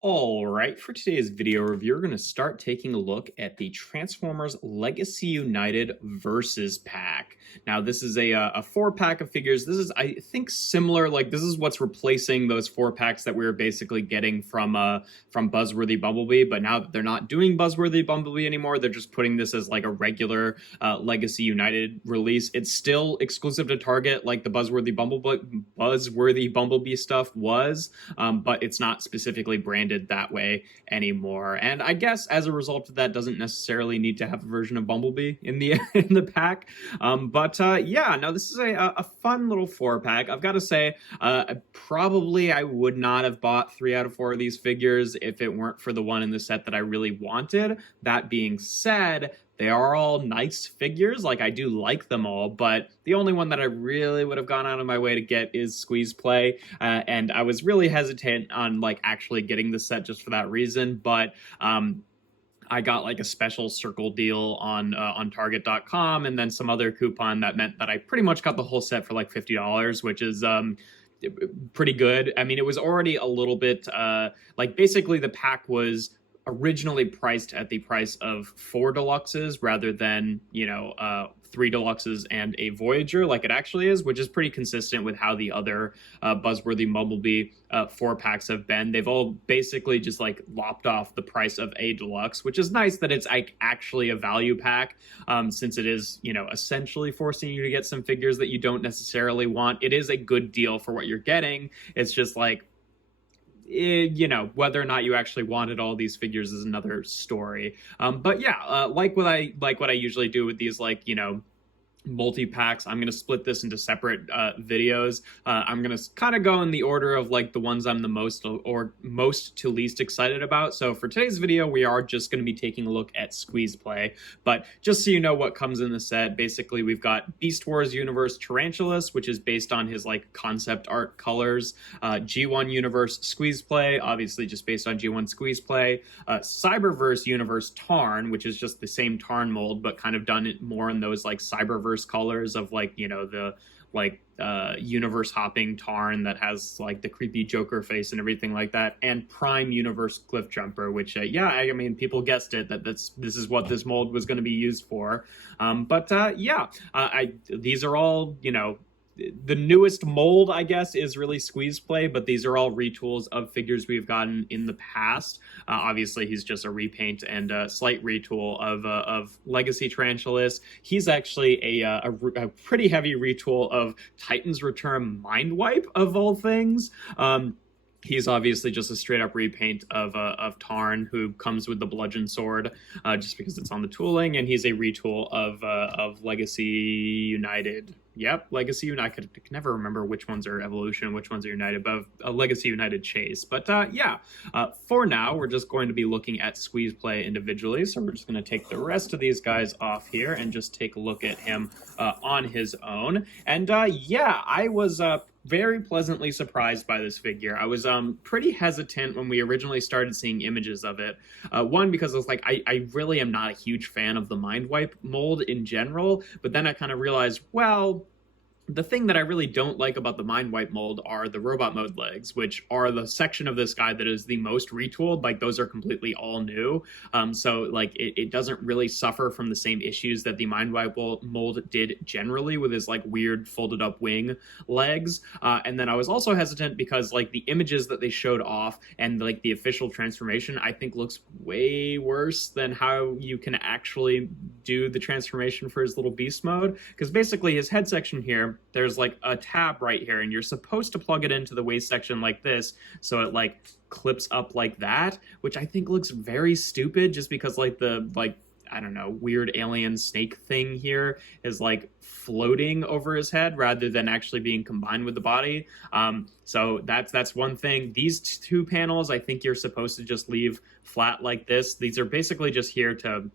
All right, for today's video review, we're going to start taking a look at the Transformers Legacy United Versus Pack. Now, this is a four-pack of figures. This is, I think, similar. Like, this is what's replacing those four packs that we were basically getting from Buzzworthy Bumblebee. But now that they're not doing Buzzworthy Bumblebee anymore, they're just putting this as like a regular Legacy United release. It's still exclusive to Target, like the Buzzworthy Bumblebee stuff was, but it's not specifically branded that way anymore. And I guess as a result of that, doesn't necessarily need to have a version of Bumblebee in the in the pack. Yeah, no, this is a fun little four pack. I've got to say, probably I would not have bought 3 out of 4 of these figures if it weren't for the one in the set that I really wanted. That being said, they are all nice figures, like I do like them all, but the only one that I really would have gone out of my way to get is Squeezeplay, and I was really hesitant on like actually getting the set just for that reason, but I got like a special circle deal on Target.com and then some other coupon that meant that I pretty much got the whole set for like $50, which is pretty good. I mean, it was already a little bit like basically the pack was originally priced at the price of 4 deluxes rather than, 3 deluxes and a Voyager like it actually is, which is pretty consistent with how the other Buzzworthy Bumblebee 4-packs have been. They've all basically just like lopped off the price of a deluxe, which is nice that it's like actually a value pack, since it is, essentially forcing you to get some figures that you don't necessarily want. It is a good deal for what you're getting. It's just like, whether or not you actually wanted all these figures is another story. But yeah, like what I usually do with these, like, multi-packs. I'm going to split this into separate videos. I'm going to kind of go in the order of like the ones I'm the most to least excited about. So for today's video, we are just going to be taking a look at Squeezeplay. But just so you know what comes in the set, basically we've got Beast Wars Universe Tarantulas, which is based on his like concept art colors. G1 Universe Squeezeplay, obviously just based on G1 Squeezeplay. Cyberverse Universe Tarn, which is just the same Tarn mold, but kind of done it more in those like Cyberverse colors of like, the like universe hopping Tarn that has like the creepy Joker face and everything like that, and Prime Universe Cliffjumper, which I mean, people guessed it, this is what this mold was going to be used for. These are all, the newest mold, I guess, is really Squeezeplay, but these are all retools of figures we've gotten in the past. Obviously, he's just a repaint and a slight retool of Legacy Tarantulas. He's actually a pretty heavy retool of Titans Return Mindwipe, of all things. He's obviously just a straight-up repaint of Tarn, who comes with the bludgeon sword, just because it's on the tooling, and he's a retool of Legacy United. Yep, Legacy United. I could never remember which ones are Evolution, which ones are United, but a Legacy United Chase. But for now, we're just going to be looking at Squeezeplay individually, so we're just going to take the rest of these guys off here and just take a look at him on his own. And I was very pleasantly surprised by this figure. I was pretty hesitant when we originally started seeing images of it. One, because I was like, I really am not a huge fan of the Mindwipe mold in general, but then I kind of realized, well, the thing that I really don't like about the Mindwipe mold are the robot mode legs, which are the section of this guy that is the most retooled. Like, those are completely all new. So like it doesn't really suffer from the same issues that the Mindwipe mold did generally with his like weird folded up wing legs. And then I was also hesitant because like the images that they showed off and like the official transformation, I think looks way worse than how you can actually do the transformation for his little beast mode. Because basically his head section here, there's like a tab right here, and you're supposed to plug it into the waist section like this, so it like clips up like that, which I think looks very stupid, just because like the I don't know, weird alien snake thing here is like floating over his head rather than actually being combined with the body. So that's one thing. These two panels, I think you're supposed to just leave flat like this. These are basically just here to,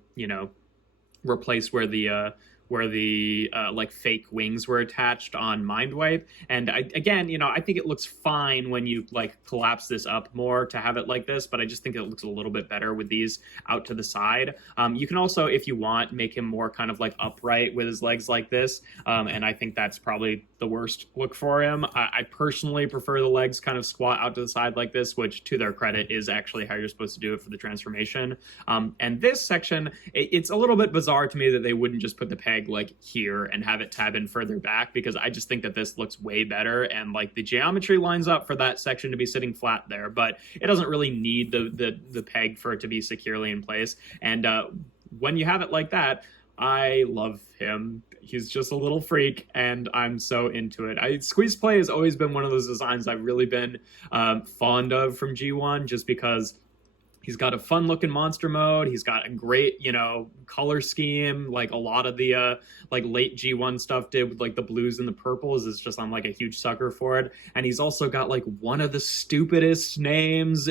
replace where the where the like fake wings were attached on Mindwipe. And again, you know, I think it looks fine when you like collapse this up more to have it like this, but I just think it looks a little bit better with these out to the side. You can also, if you want, make him more kind of like upright with his legs like this. And I think that's probably the worst look for him. I personally prefer the legs kind of squat out to the side like this, which to their credit is actually how you're supposed to do it for the transformation. And this section, it's a little bit bizarre to me that they wouldn't just put the peg like here and have it tab in further back, because I just think that this looks way better, and like the geometry lines up for that section to be sitting flat there, but it doesn't really need the peg for it to be securely in place. And when you have it like that, I love him. He's just a little freak, and I'm so into it. Squeezeplay has always been one of those designs I've really been fond of from G1, just because he's got a fun looking monster mode. He's got a great, you know, color scheme. Like a lot of the like late G1 stuff did with like the blues and the purples. It's just, I'm like a huge sucker for it. And he's also got like one of the stupidest names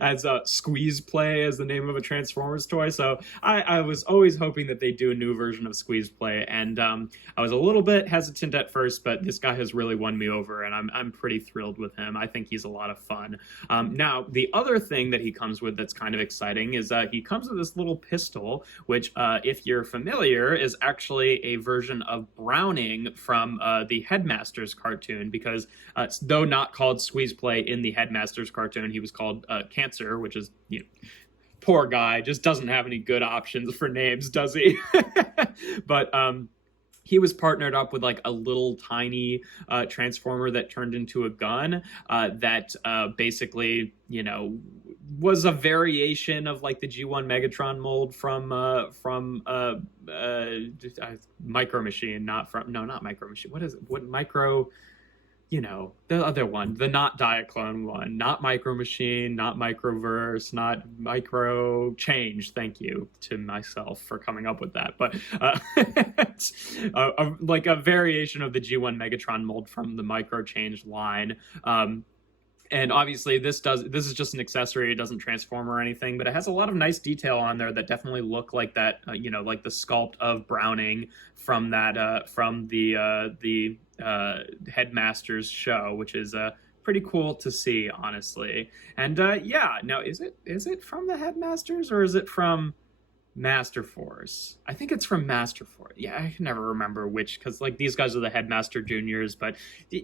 as Squeezeplay as the name of a Transformers toy. So I was always hoping that they do a new version of Squeezeplay. And I was a little bit hesitant at first, but this guy has really won me over, and I'm pretty thrilled with him. I think he's a lot of fun. Now, the other thing that he comes with that's kind of exciting is he comes with this little pistol, which if you're familiar is actually a version of Browning from the Headmasters cartoon, because though not called Squeezeplay in the Headmasters cartoon, he was called Cancer, which is, you know, poor guy, just doesn't have any good options for names, does he? But he was partnered up with like a little tiny transformer that turned into a gun that basically, you know, was a variation of like the G1 Megatron mold from Micro Machine, not Micro Machine. What is it? What Micro? You know, the other one, the not Diaclone one, not Micro Machine, not Microverse, not Micro Change. Thank you to myself for coming up with that. But like a variation of the G1 Megatron mold from the Micro Change line. And obviously this is just an accessory. It doesn't transform or anything, but it has a lot of nice detail on there that definitely look like that, you know, like the sculpt of Browning from that, from the Headmasters show, which is pretty cool to see, honestly. And yeah, now is it from the Headmasters or is it from Master Force? I think it's from Master Force. Yeah, I can never remember which, because like these guys are the Headmaster Juniors, but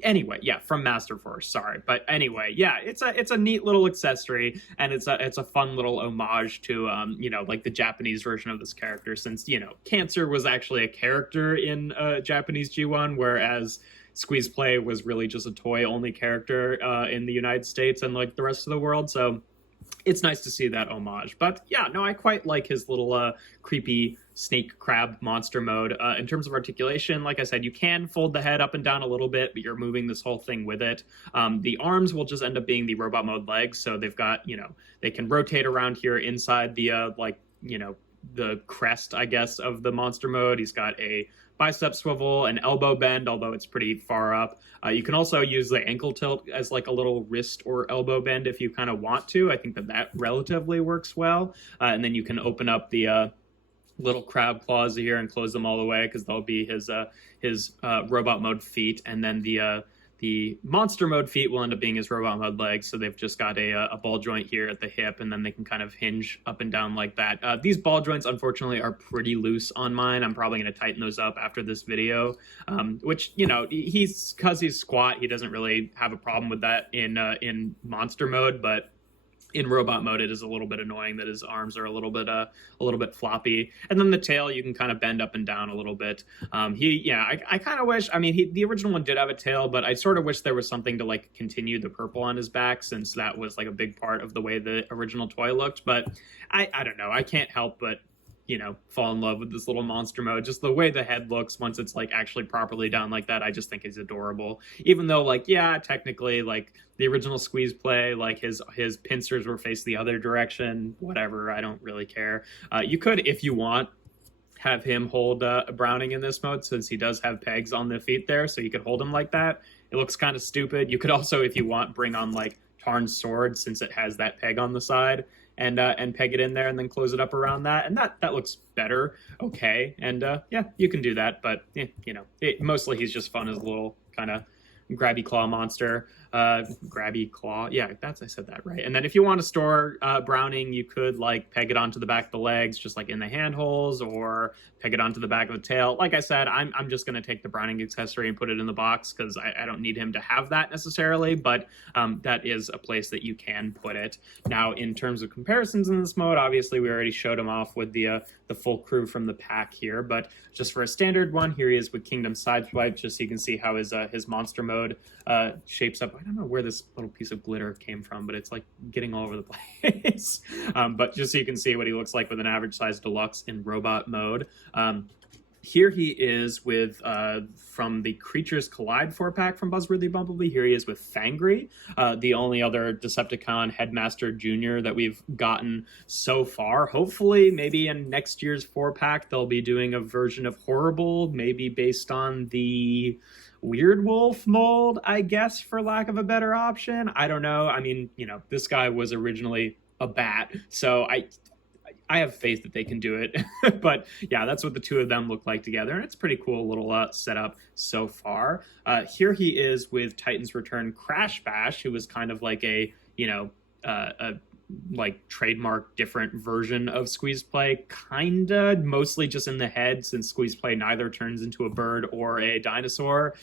anyway, yeah, from Master Force. Sorry, but anyway, yeah, it's a neat little accessory, and it's a fun little homage to you know, like the Japanese version of this character, since, you know, Cancer was actually a character in Japanese G1, whereas Squeezeplay was really just a toy only character in the United States and like the rest of the world. So it's nice to see that homage. But yeah, no, I quite like his little creepy snake crab monster mode. In terms of articulation, like I said, you can fold the head up and down a little bit, but you're moving this whole thing with it. The arms will just end up being the robot mode legs, so they've got, you know, they can rotate around here inside the like, you know, the crest, I guess, of the monster mode. He's got a bicep swivel, an elbow bend, although it's pretty far up. You can also use the ankle tilt as like a little wrist or elbow bend if you kind of want to. I think that relatively works well. And then you can open up the little crab claws here and close them all the way, because they'll be his robot mode feet, and then the monster mode feet will end up being his robot mode legs. So they've just got a ball joint here at the hip, and then they can kind of hinge up and down like that. These ball joints, unfortunately, are pretty loose on mine. I'm probably going to tighten those up after this video, which, you know, because he's squat, he doesn't really have a problem with that in monster mode, but in robot mode, it is a little bit annoying that his arms are a little bit floppy. And then the tail, you can kind of bend up and down a little bit. I kind of wish, I mean, the original one did have a tail, but I sort of wish there was something to like continue the purple on his back, since that was like a big part of the way the original toy looked. But I don't know, I can't help but, you know, fall in love with this little monster mode. Just the way the head looks once it's like actually properly done like that, I just think is adorable. Even though, like, yeah, technically, like the original Squeezeplay, like his pincers were faced the other direction. Whatever, I don't really care. You could, if you want, have him hold Browning in this mode, since he does have pegs on the feet there, so you could hold him like that. It looks kind of stupid. You could also, if you want, bring on like Tarn sword, since it has that peg on the side, and peg it in there and then close it up around that, and that looks better. Okay, and yeah, you can do that, but you know, mostly he's just fun as a little kind of grabby claw monster. Grabby claw, yeah, I said that right. And then if you want to store Browning, you could like peg it onto the back of the legs, just like in the handholds, or peg it onto the back of the tail. Like I said, I'm just going to take the Browning accessory and put it in the box because I don't need him to have that necessarily, but that is a place that you can put it. Now, in terms of comparisons in this mode, obviously we already showed him off with the full crew from the pack here, but just for a standard one, here he is with Kingdom Sideswipe, just so you can see how his monster mode shapes up. I don't know where this little piece of glitter came from, but it's like getting all over the place. But just so you can see what he looks like with an average size deluxe in robot mode. Here he is with, from the Creatures Collide 4-pack from Buzzworthy Bumblebee, here he is with Fangry, the only other Decepticon Headmaster Jr. that we've gotten so far. Hopefully, maybe in next year's 4-pack, they'll be doing a version of Horrible, maybe based on the Weird Wolf mold, I guess, for lack of a better option. I don't know. I mean, you know, this guy was originally a bat, so I have faith that they can do it. But yeah, that's what the two of them look like together, and it's pretty cool little setup so far. Here he is with Titans Return Crash Bash, who was kind of like a, you know, a like trademark different version of Squeezeplay, kinda, mostly just in the head, since Squeezeplay neither turns into a bird or a dinosaur.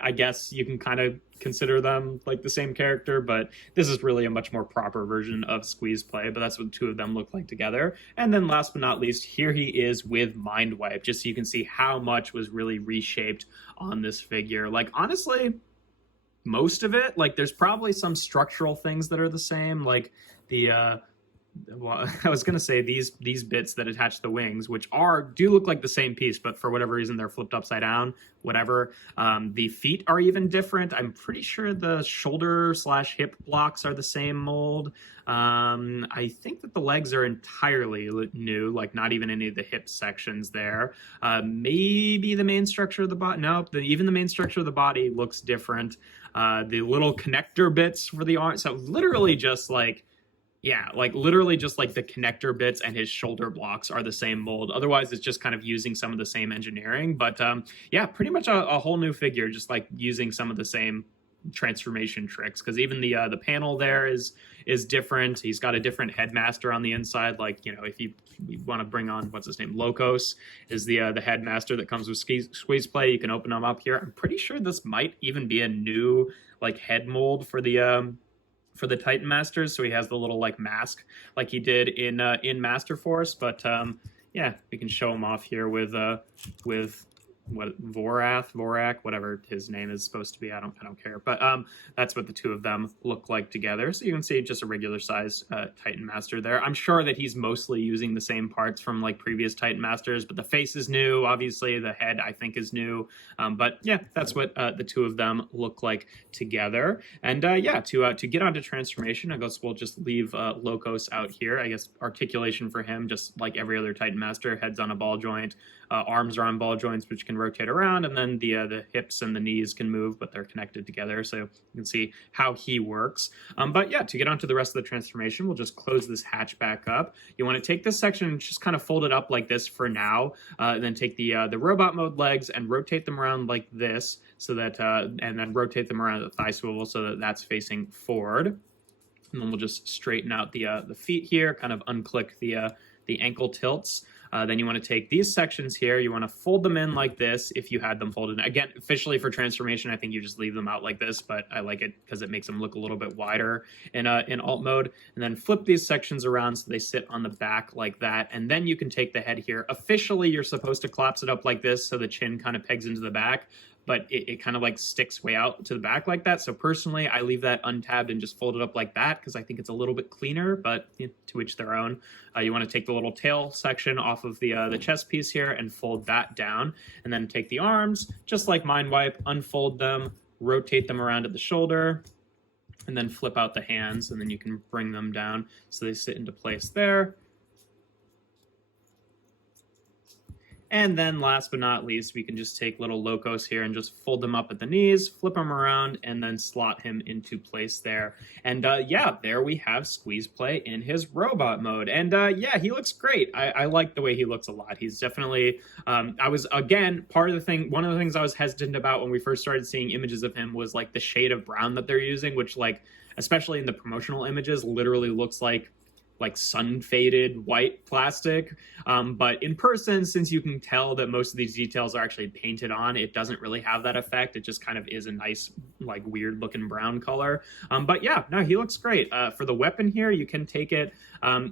I guess you can kind of consider them like the same character, but this is really a much more proper version of Squeezeplay, but that's what the two of them look like together. And then last but not least, here he is with Mindwipe, just so you can see how much was really reshaped on this figure. Like, honestly, most of it, like, there's probably some structural things that are the same, like the well, I was gonna say these bits that attach the wings, which do look like the same piece, but for whatever reason they're flipped upside down. Whatever. The feet are even different. I'm pretty sure the shoulder/hip blocks are the same mold. I think that the legs are entirely new, like not even any of the hip sections there. Maybe the main structure of the body. No, even the main structure of the body looks different. The little connector bits for the arm. So literally just like, yeah, like literally just like the connector bits and his shoulder blocks are the same mold. Otherwise, it's just kind of using some of the same engineering. But yeah, pretty much a whole new figure, just like using some of the same transformation tricks. Because even the panel there is different. He's got a different headmaster on the inside. Like, you know, if you want to bring on, what's his name, Locos is the headmaster that comes with Squeezeplay. You can open them up here. I'm pretty sure this might even be a new like head mold for the Titan Masters, so he has the little like mask like he did in Master Force. But yeah, we can show him off here with what Vorak, whatever his name is supposed to be. I don't care. But that's what the two of them look like together. So you can see just a regular size Titan Master there. I'm sure that he's mostly using the same parts from like previous Titan Masters, but the face is new. Obviously, the head I think is new. But yeah, that's what the two of them look like together. And yeah, to get onto transformation, I guess we'll just leave Locos out here. I guess articulation for him, just like every other Titan Master, head's on a ball joint. Arms are on ball joints, which can rotate around, and then the hips and the knees can move, but they're connected together, so you can see how he works. But yeah, to get onto the rest of the transformation, we'll just close this hatch back up. You want to take this section and just kind of fold it up like this for now, and then take the robot mode legs and rotate them around like this, so that and then rotate them around the thigh swivel so that that's facing forward. And then we'll just straighten out the feet here, kind of unclick the ankle tilts. Then you want to take these sections here, you want to fold them in like this if you had them folded. Again, officially for transformation, I think you just leave them out like this, but I like it because it makes them look a little bit wider in alt mode. And then flip these sections around so they sit on the back like that. And then you can take the head here. Officially, you're supposed to collapse it up like this so the chin kind of pegs into the back, but it kind of like sticks way out to the back like that. So personally, I leave that untabbed and just fold it up like that because I think it's a little bit cleaner, but to each their own. You want to take the little tail section off of the chest piece here and fold that down, and then take the arms, just like Mindwipe, unfold them, rotate them around at the shoulder, and then flip out the hands, and then you can bring them down so they sit into place there. And then last but not least, we can just take little Locos here and just fold them up at the knees, flip him around, and then slot him into place there. And yeah, there we have Squeezeplay in his robot mode. And yeah, he looks great. I like the way he looks a lot. He's definitely, I was, again, one of the things I was hesitant about when we first started seeing images of him was like the shade of brown that they're using, which like, especially in the promotional images, literally looks like sun faded white plastic, but in person, since you can tell that most of these details are actually painted on, it doesn't really have that effect. It just kind of is a nice like weird looking brown color, but yeah, no, he looks great. For the weapon here, you can take it,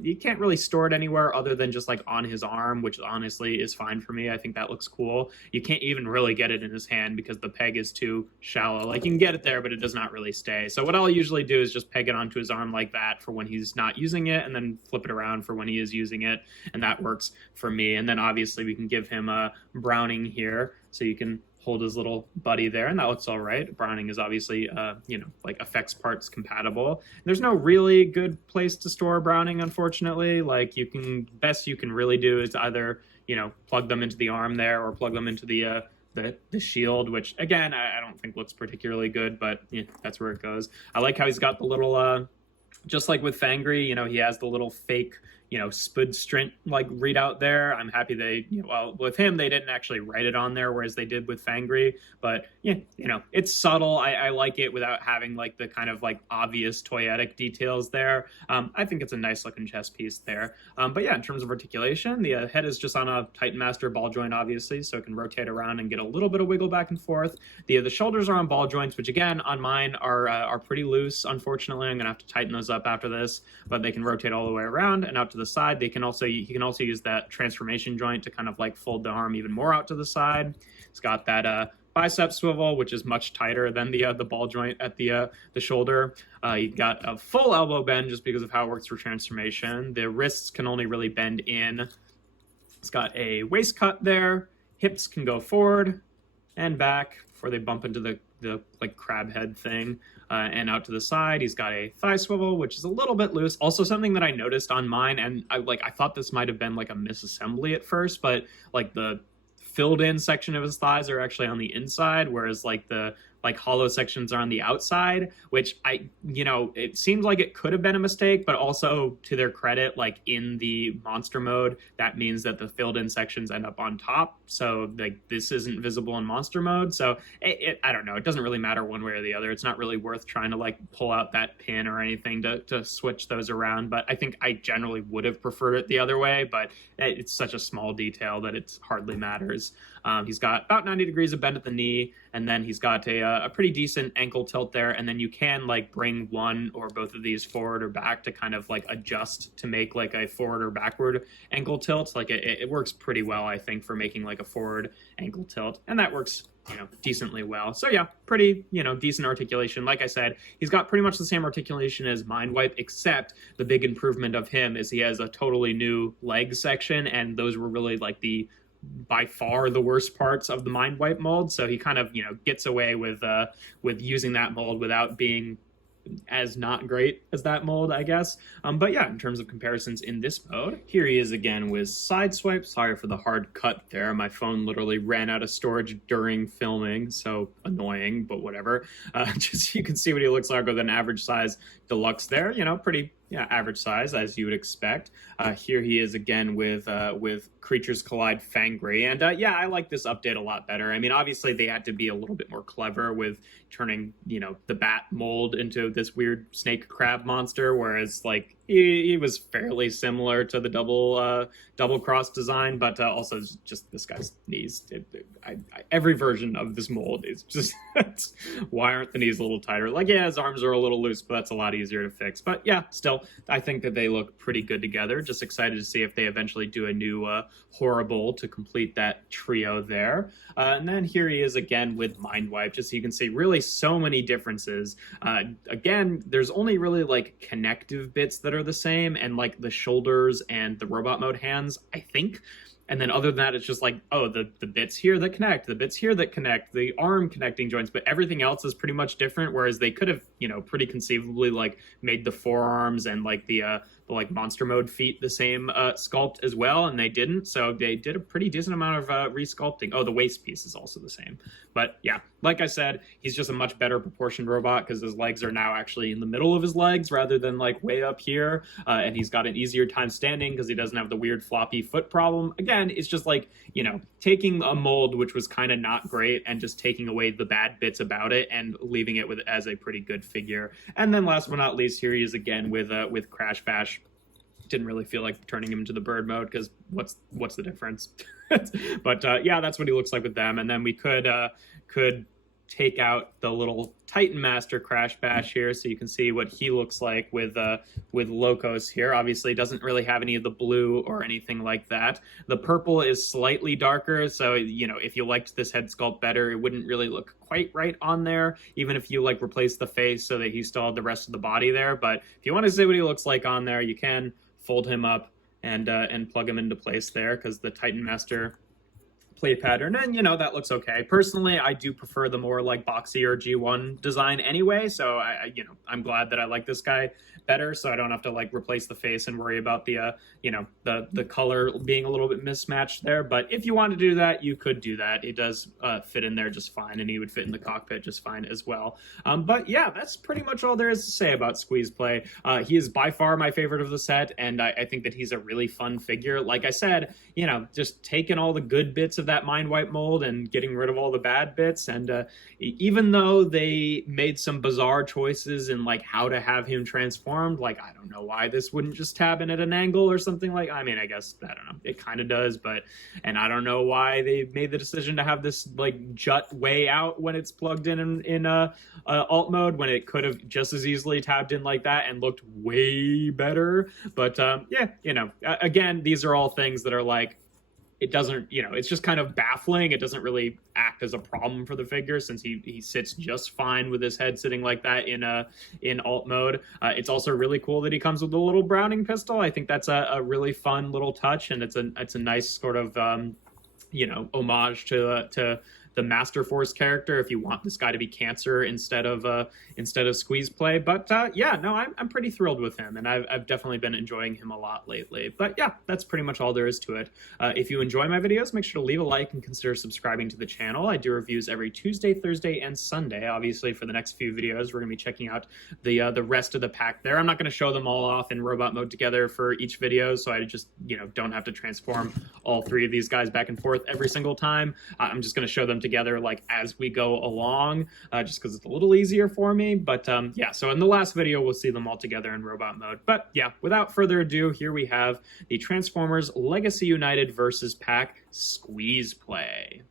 you can't really store it anywhere other than just like on his arm, which honestly is fine for me. I think that looks cool. You can't even really get it in his hand because the peg is too shallow. Like you can get it there, but it does not really stay. So what I'll usually do is just peg it onto his arm like that for when he's not using it, and then flip it around for when he is using it, and that works for me. And then obviously we can give him a Browning here, so you can hold his little buddy there, and that looks all right. Browning is obviously, you know, like effects parts compatible. There's no really good place to store Browning, unfortunately. Like best you can really do is either, you know, plug them into the arm there or plug them into the shield, which again, I don't think looks particularly good, but yeah, that's where it goes. I like how he's got the little, just like with Fangry, you know, he has the little fake, you know, Spud Strint like readout there. I'm happy they, you know, well, with him, they didn't actually write it on there, whereas they did with Fangry. But yeah, you know, it's subtle. I like it without having like the kind of like obvious toyetic details there. I think it's a nice looking chess piece there. But yeah, in terms of articulation, the head is just on a Titan Master ball joint, obviously, so it can rotate around and get a little bit of wiggle back and forth. The shoulders are on ball joints, which again, on mine are pretty loose, unfortunately. I'm gonna have to tighten those up after this, but they can rotate all the way around and out to the side. He can also use that transformation joint to kind of like fold the arm even more out to the side. It's got that bicep swivel, which is much tighter than the ball joint at the shoulder. You got a full elbow bend just because of how it works for transformation. The wrists can only really bend in. It's got a waist cut there. Hips can go forward and back before they bump into the like crab head thing, and out to the side. He's got a thigh swivel, which is a little bit loose. Also something that I noticed on mine, and I thought this might have been like a misassembly at first, but like the filled in section of his thighs are actually on the inside, whereas like the hollow sections are on the outside, which it seems like it could have been a mistake, but also to their credit, like in the monster mode, that means that the filled in sections end up on top. So like this isn't visible in monster mode. So I don't know. It doesn't really matter one way or the other. It's not really worth trying to like pull out that pin or anything to switch those around. But I think I generally would have preferred it the other way, but it's such a small detail that it hardly matters. He's got about 90 degrees of bend at the knee, and then he's got a pretty decent ankle tilt there, and then you can like bring one or both of these forward or back to kind of like adjust to make like a forward or backward ankle tilt. Like it works pretty well, I think, for making like a forward ankle tilt, and that works decently well. So yeah, pretty decent articulation. Like I said, he's got pretty much the same articulation as Mindwipe, except the big improvement of him is he has a totally new leg section, and those were really like by far the worst parts of the Mindwipe mold. So he kind of gets away with using that mold without being as not great as that mold, I guess. But yeah, in terms of comparisons in this mode, here he is again with Sideswipe. Sorry for the hard cut there. My phone literally ran out of storage during filming, so annoying, but whatever. Just so you can see what he looks like with an average size deluxe there. Pretty average size as you would expect. Here he is again with Creatures Collide Fangry, and I like this update a lot better. I mean, obviously they had to be a little bit more clever with turning the bat mold into this weird snake crab monster, whereas like he was fairly similar to the double cross design, but also just this guy's knees. Every version of this mold is just why aren't the knees a little tighter? Like, yeah, his arms are a little loose, but that's a lot easier to fix. But yeah, still, I think that they look pretty good together. Just excited to see if they eventually do a new Horrible to complete that trio there. And then here he is again with Mindwipe, just so you can see really so many differences. Again, there's only really like connective bits that are the same, and like the shoulders and the robot mode hands, I think, And then other than that, it's just like, oh, the bits here that connect, the bits here that connect, the arm connecting joints, but everything else is pretty much different. Whereas they could have, you know, pretty conceivably like made the forearms and like the like monster mode feet the same sculpt as well, and they didn't. So they did a pretty decent amount of resculpting. Oh, the waist piece is also the same. But yeah, like I said, he's just a much better proportioned robot because his legs are now actually in the middle of his legs rather than like way up here, and he's got an easier time standing because he doesn't have the weird floppy foot problem. Again, it's just like, you know, taking a mold which was kind of not great and just taking away the bad bits about it and leaving it with as a pretty good figure. And then last but not least, here he is again with Crash Bash. Didn't really feel like turning him into the bird mode because what's the difference? But yeah, that's what he looks like with them. And then we could take out the little Titan Master Crash Bash here, so you can see what he looks like with Locos here. Obviously, doesn't really have any of the blue or anything like that. The purple is slightly darker, so you know, if you liked this head sculpt better, it wouldn't really look quite right on there. Even if you like replace the face so that he still had the rest of the body there. But if you want to see what he looks like on there, you can fold him up and plug him into place there, because the Titan Master play pattern, and you know, that looks okay. Personally, I do prefer the more like boxier G1 design anyway, so you know, I'm glad that I like this guy better, so I don't have to like replace the face and worry about the you know, the color being a little bit mismatched there. But if you want to do that, you could do that. It does fit in there just fine, and he would fit in the cockpit just fine as well. But yeah, that's pretty much all there is to say about Squeezeplay. He is by far my favorite of the set, and I think that he's a really fun figure. Like I said, you know, just taking all the good bits of that Mindwipe mold and getting rid of all the bad bits. And even though they made some bizarre choices in like how to have him transformed, like I don't know why this wouldn't just tab in at an angle or something. Like, I mean, I guess, I don't know, it kind of does, but, and I don't know why they made the decision to have this like jut way out when it's plugged in alt mode, when it could have just as easily tabbed in like that and looked way better. But yeah, you know, again, these are all things that are like, it doesn't, you know, it's just kind of baffling. It doesn't really act as a problem for the figure, since he sits just fine with his head sitting like that in alt mode. It's also really cool that he comes with a little Browning pistol. I think that's a really fun little touch, and it's a nice sort of you know, homage to the Master Force character, if you want this guy to be Cancer instead of Squeezeplay. But yeah, no, I'm pretty thrilled with him, and I've definitely been enjoying him a lot lately. But yeah, that's pretty much all there is to it. If you enjoy my videos, make sure to leave a like and consider subscribing to the channel. I do reviews every Tuesday, Thursday, and Sunday. Obviously, for the next few videos, we're going to be checking out the rest of the pack there. I'm not going to show them all off in robot mode together for each video, so I just, you know, don't have to transform all three of these guys back and forth every single time. I'm just going to show them together like as we go along, just because it's a little easier for me. But yeah, so in the last video we'll see them all together in robot mode. But yeah, without further ado, here we have the Transformers Legacy United versus Pack Squeezeplay.